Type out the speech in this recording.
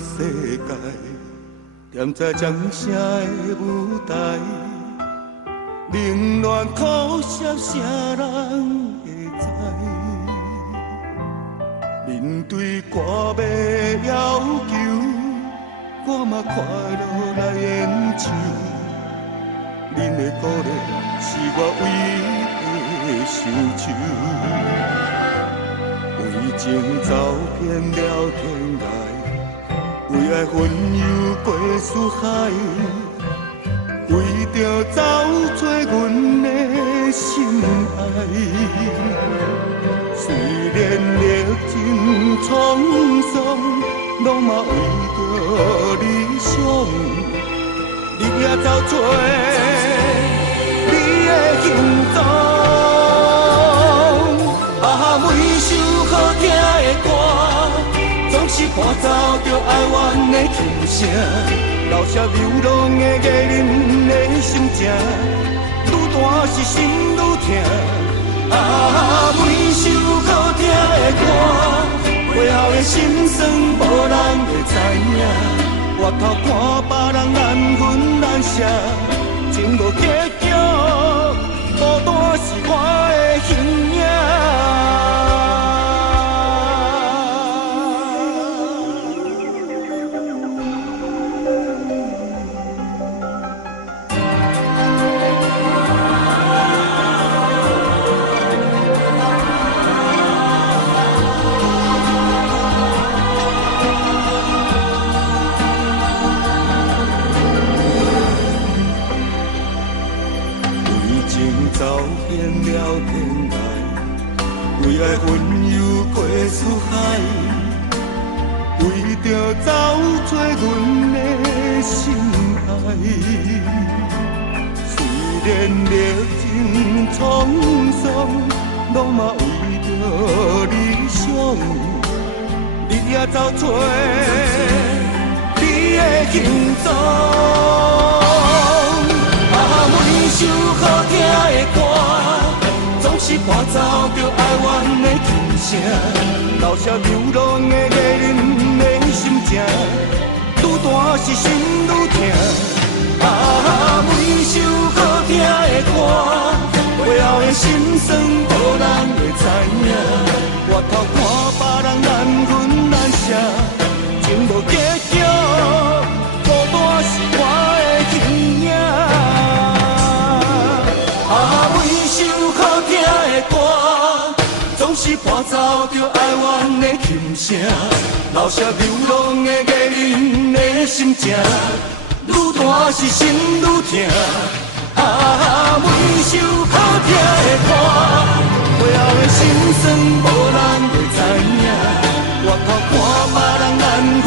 世界，踮在掌声的舞台，冷暖苦涩，谁人会知？面对歌迷要求，我嘛快乐来演唱。恁的鼓励是我唯一的想手。为情走遍了天涯，为爱魂游过四海，为着找出阮的心爱。虽然历尽沧桑，拢嘛为着理想，你也走出你的行踪。每首好听的歌，总是伴奏着哀怨的琴声，留下流浪的艺人的心情，愈大是心愈痛。每首好听的歌，背后的心酸无人会知影。回头看别人难分难舍，情无结局，孤单是我的形影。走遍了天涯，为爱魂游过四海，为着找出阮的心爱。虽然历尽沧桑，拢嘛为着理想，你也走出你的行踪。每首好听的歌，总是伴奏着哀怨的琴声，留下流浪的艺人的心情，愈大是心愈痛。每首好听的歌，背后的心酸无人会知影。回头看别人难分难舍，情无结局，孤单是我的形影。每首好听的歌，总是伴奏着哀怨的琴声，留下流浪的艺人的心情，愈大是心愈痛。每首好听的歌，背后的心酸无人会知影。回头看别人难过。